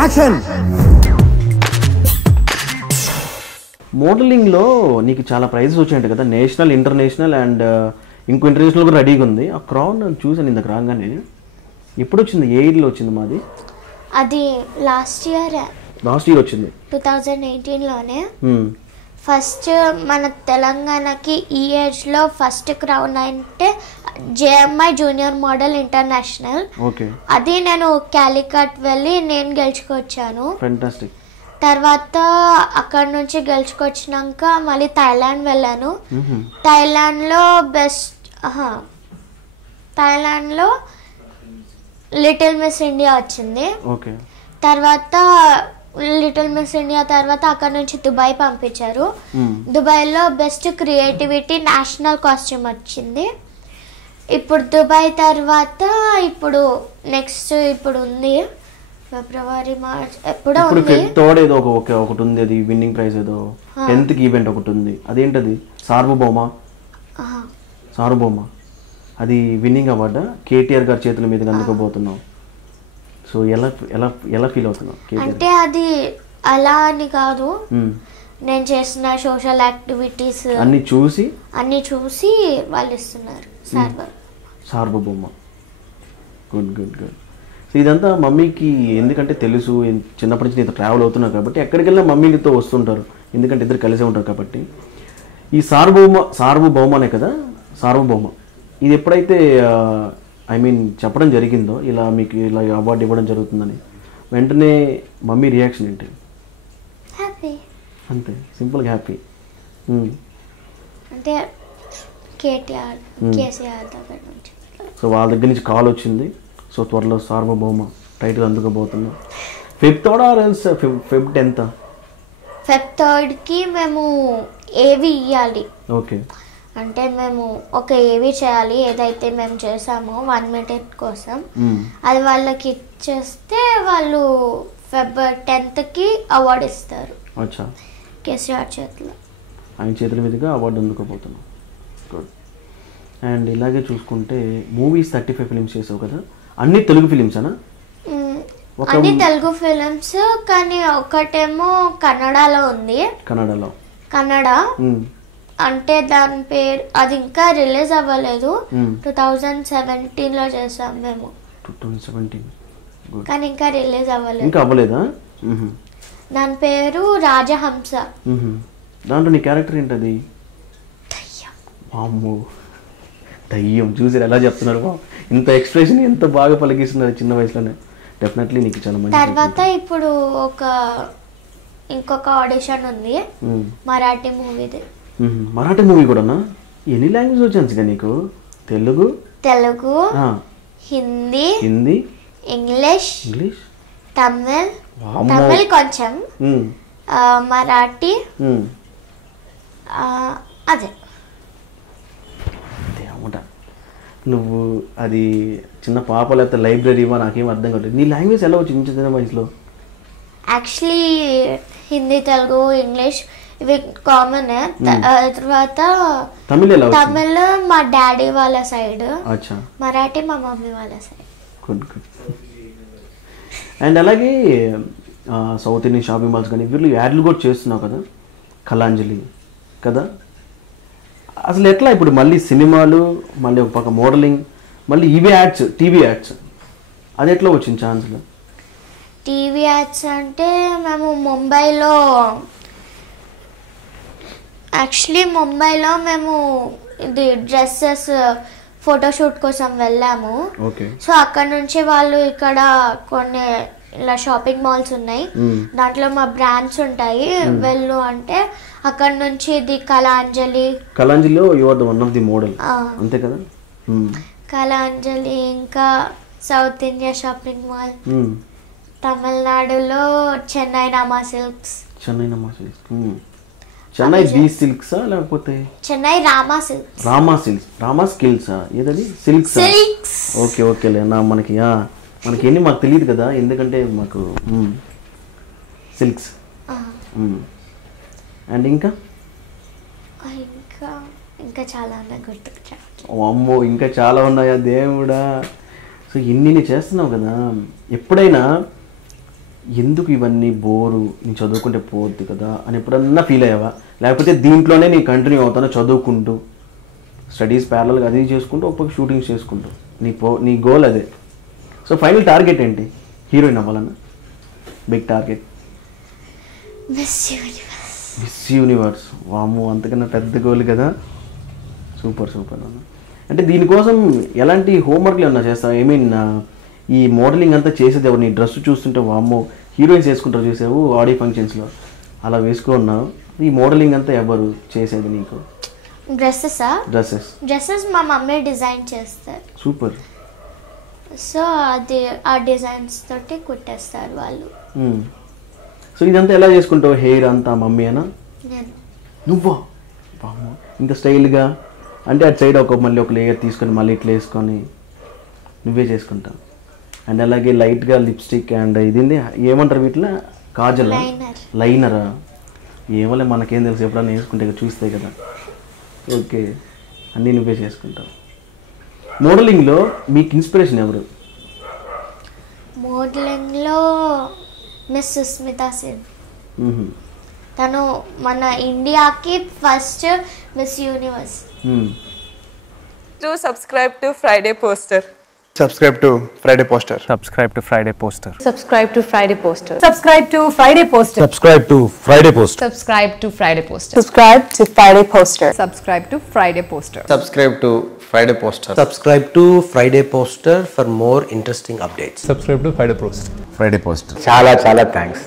Action. మోడలింగ్లో నీకు చాలా ప్రైజెస్ వచ్చాయంట కదా, నేషనల్, ఇంటర్నేషనల్ అండ్ ఇంకో ఇంటర్నేషనల్ కూడా రెడీగా ఉంది. ఆ క్రౌన్ చూసాను ఇందాక రాగానే. ఎప్పుడు వచ్చింది? ఏ ఇయర్లో వచ్చింది మాది? అది లాస్ట్ ఇయర్ వచ్చింది 2018లోనే. ఫస్ట్ మన తెలంగాణకి ఈ ఏజ్లో ఫస్ట్ క్రౌన్ అంటే JMI junior model international. Okay. అది నేను క్యాలికట్ వెళ్ళి నేను గెలుచుకొచ్చాను. ఫెంటాస్టిక్. తర్వాత అక్కడ నుంచి గెలుచుకొచ్చినాక మళ్ళీ థాయిలాండ్ వెళ్ళాను. థాయిలాండ్లో లిటిల్ మిస్ ఇండియా వచ్చింది. ఓకే. తర్వాత లిటిల్ మిస్ ఇండియా తర్వాత అక్కడ నుంచి దుబాయ్ పంపించారు. దుబాయ్లో బెస్ట్ క్రియేటివిటీ నేషనల్ కాస్ట్యూమ్ వచ్చింది. ఇప్పుడు దుబాయ్ తర్వాత ఇప్పుడు నెక్స్ట్ ఇప్పుడు ఉంది ఫిబ్రవరి మార్చ్ ఎప్పుడో ఉంది. ఏదో ఒకటి ఉంది, అది విన్నింగ్ ప్రైజ్ ఏదో 10th ఈవెంట్ ఒకటి ఉంది. అదేంటది? సార్వభౌమ. అది విన్నింగ్ అవార్డా? కేటీఆర్ గారి చేతుల మీదుగా అందుకోబోతున్నాం. సో ఎలా ఫీల్ అవుతున్నావు? అంటే అది అలా అని కాదు, నేను చేసిన సోషల్ యాక్టివిటీస్ అన్ని చూసి వాళ్ళు ఇస్తున్నారు సార్వభౌమ. గుడ్. సో ఇదంతా మమ్మీకి ఎందుకంటే తెలుసు, చిన్నప్పటి నుంచి నీతో ట్రావెల్ అవుతున్నావు కాబట్టి ఎక్కడికి వెళ్ళినా మమ్మీతో వస్తుంటారు, ఎందుకంటే ఇద్దరు కలిసే ఉంటారు కాబట్టి. ఈ సార్వభౌమనే కదా, సార్వభౌమ. ఇది ఎప్పుడైతే చెప్పడం జరిగిందో ఇలా మీకు ఇలా అవార్డు ఇవ్వడం జరుగుతుందని, వెంటనే మమ్మీ రియాక్షన్ ఏంటి? హ్యాపీ, అంతే సింపుల్గా హ్యాపీ. అంటే కేసీఆర్ దగ్గర నుంచి, సో వాళ్ళ దగ్గర నుంచి కాల్ వచ్చింది. సో త్వరలో సార్వభౌమ టైటిల్ అందుకోబోతున్నాం. Feb 10th Feb 3కి మేము ఏవి ఇవ్వాలి. ఓకే. అంటే మేము ఒక ఏవి చేయాలి, ఏదైతే మేము చేసామో 1 minute కోసం అది వాళ్ళకి ఇచ్చేస్తే వాళ్ళు Feb 10th అవార్డు ఇస్తారు. అచ్చా. కేసీఆర్ చేతిలో, ఆయన చేతుల మీదుగా అవార్డు అందుకోబోతున్నాం. గుడ్. అండ్ ఇలాగే చూసుకుంటే మూవీస్ 35 ఫిలిమ్స్ చేసావు కదా, అన్ని తెలుగు ఫిలిమ్సేనా? అన్ని తెలుగు ఫిలిమ్స్, కానీ ఒకటేమో కన్నడలో ఉంది. కన్నడ అంటే దాని పేరు అది ఇంకా రిలీజ్ అవ్వలేదు. 2017లో చేసాం మేము. 2017 కానీ ఇంకా రిలీజ్ అవ్వలేదు. ఇంకా అవ్వలేదా? దాని పేరు రాజహంస. దాంట్లో నీ క్యారెక్టర్ ఏంటది? అమ్మో దయ్యం. చూసారు ఎలా చెప్తున్నారు, ఇంత ఎక్స్ప్రెషన్ ఎంత బాగా పలికిస్తున్నారు చిన్న వయసులోనే. డెఫినెట్లీ నీకు చాలా మంచి. తర్వాత ఇప్పుడు ఇంకొక ఆడిషన్ ఉంది మరాఠీ మూవీది. మరాఠీ మూవీ కూడానా? ఎన్ని లాంగ్వేజ్ వచ్చాను నీకు? తెలుగు, హిందీ, ఇంగ్లీష్, తమిళ్ కొంచెం, మరాఠీ, అదే. నువ్వు అది చిన్న పాప లేకపోతే లైబ్రరీవా నాకేం అర్థం కావట్లేదు. నీ లాంగ్వేజ్ ఎలా వచ్చింది చిన్న వయసులో? యాక్చువల్లీ హిందీ, తెలుగు, ఇంగ్లీష్ ఇవి కామన్. తర్వాత తమిళ్ మా డాడీ వాళ్ళ సైడ్, మరాఠీ మా మమ్మీ వాళ్ళ సైడ్. గుడ్. అండ్ అలాగే సౌత్ ఇండియన్ షాపింగ్ మాల్స్ కానీ వీళ్ళు యాడ్లు కూడా చేస్తున్నావు కదా, కళాంజలి కదా. అసలు ఎట్లా ఇప్పుడు మళ్ళీ సినిమాలు, మళ్ళీ ఒక పక్క మోడలింగ్, మళ్ళీ ఇవే యాడ్స్, టీవీ యాడ్స్, అది ఎట్లా వచ్చింది ఛాన్స్లో? టీవీ యాడ్స్ అంటే మేము ముంబైలో మేము ఇది డ్రెస్సెస్ ఫోటోషూట్ కోసం వెళ్ళాము. సో అక్కడ నుంచి వాళ్ళు ఇక్కడ కొన్ని ఇలా షాపింగ్ మాల్స్ ఉన్నాయి, దాంట్లో మా బ్రాండ్స్ ఉంటాయి, వెళ్ళు అంటే అక్కడ నుంచి ఇది కళాంజలిలో you are the one of the model, అంతే కదా. కళాంజలి, ఇంకా సౌత్ ఇండియా షాపింగ్ మాల్, తమిళనాడులో చెన్నై రామా సిల్క్స్. చెన్నై బీ సిల్క్సా లేకపోతే చెన్నై రామా స్కిల్సా? ఏదది? సిల్క్స్. ఓకేలే. మనకి ఎన్ని మాకు తెలియదు కదా, ఎందుకంటే మాకు సిల్క్స్. అండ్ ఇంకా చాలా ఉన్నాయి, గుర్తుకు. అమ్మో ఇంకా చాలా ఉన్నాయా దేవుడా. సో ఇన్ని చేస్తున్నావు కదా, ఎప్పుడైనా ఎందుకు ఇవన్నీ బోరు, నేను చదువుకుంటే పోవద్దు కదా అని ఎప్పుడన్నా ఫీల్ అయ్యావా? లేకపోతే దీంట్లోనే నీ కంటిన్యూ అవుతానో చదువుకుంటూ స్టడీస్ ప్యారలల్గా అది చేసుకుంటూ ఒక పక్క షూటింగ్స్ చేసుకుంటూ నీ గోల్ అదే. సో ఫైనల్ టార్గెట్ ఏంటి? హీరోయిన్ అవ్వాలన్నా బిగ్ టార్గెట్? మిస్ యూనివర్స్, వామ్మో అంతకన్నా పెద్ద గోల్ కదా. సూపర్ అన్న. అంటే దీనికోసం ఎలాంటి హోంవర్క్లు ఏమన్నా చేస్తావు? ఐ మీన్ ఈ మోడలింగ్ అంతా చేసేది ఎవరు? నీ డ్రెస్ చూస్తుంటే వామ్మో హీరోయిన్స్ వేసుకుంటారు చూసావు ఆడియో ఫంక్షన్స్లో, అలా వేసుకున్నావు. ఈ మోడలింగ్ అంతా ఎవరు చేసేది నీకు? డ్రెస్సెస్ మా మమ్మీ డిజైన్ చేస్తారు. సూపర్. సో అది ఆ డిజైన్స్ తోటి కుట్టేస్తారు వాళ్ళు. సో ఇదంతా ఎలా చేసుకుంటావు? హెయిర్ అంతా మమ్మీ అనా? నువ్వా? వామ్మో ఇంకా స్టైల్గా అంటే అటు సైడ్ మళ్ళీ ఒక లేయర్ తీసుకొని మళ్ళీ ఇట్లా వేసుకొని నువ్వే చేసుకుంటావు. అండ్ అలాగే లైట్గా లిప్స్టిక్ అండ్ ఇది ఏమంటారు వీటిలో, కాజల్ లైనరా? ఏమోలే మనకేం తెలుసు, ఎప్పుడన్నా వేసుకుంటే చూస్తే కదా. ఓకే, అన్నీ నువ్వే చేసుకుంటావు. మోడలింగ్లో మీకు ఇన్స్పిరేషన్ ఎవరు? మోడలింగ్లో మిస్ సుస్మితా సేన్. తను మన ఇండియాకి first miss universe. Do subscribe to Friday Poster. Subscribe to Friday Poster. Subscribe to Friday Poster. Subscribe to Friday Poster. Subscribe to Friday Poster. Subscribe to Friday Poster. Subscribe to Friday Poster. Subscribe to Friday Poster. Subscribe to Friday Poster. Subscribe to Friday Poster. Subscribe to Friday Poster for more interesting updates. Subscribe to Friday Poster. Friday Poster. Chala thanks.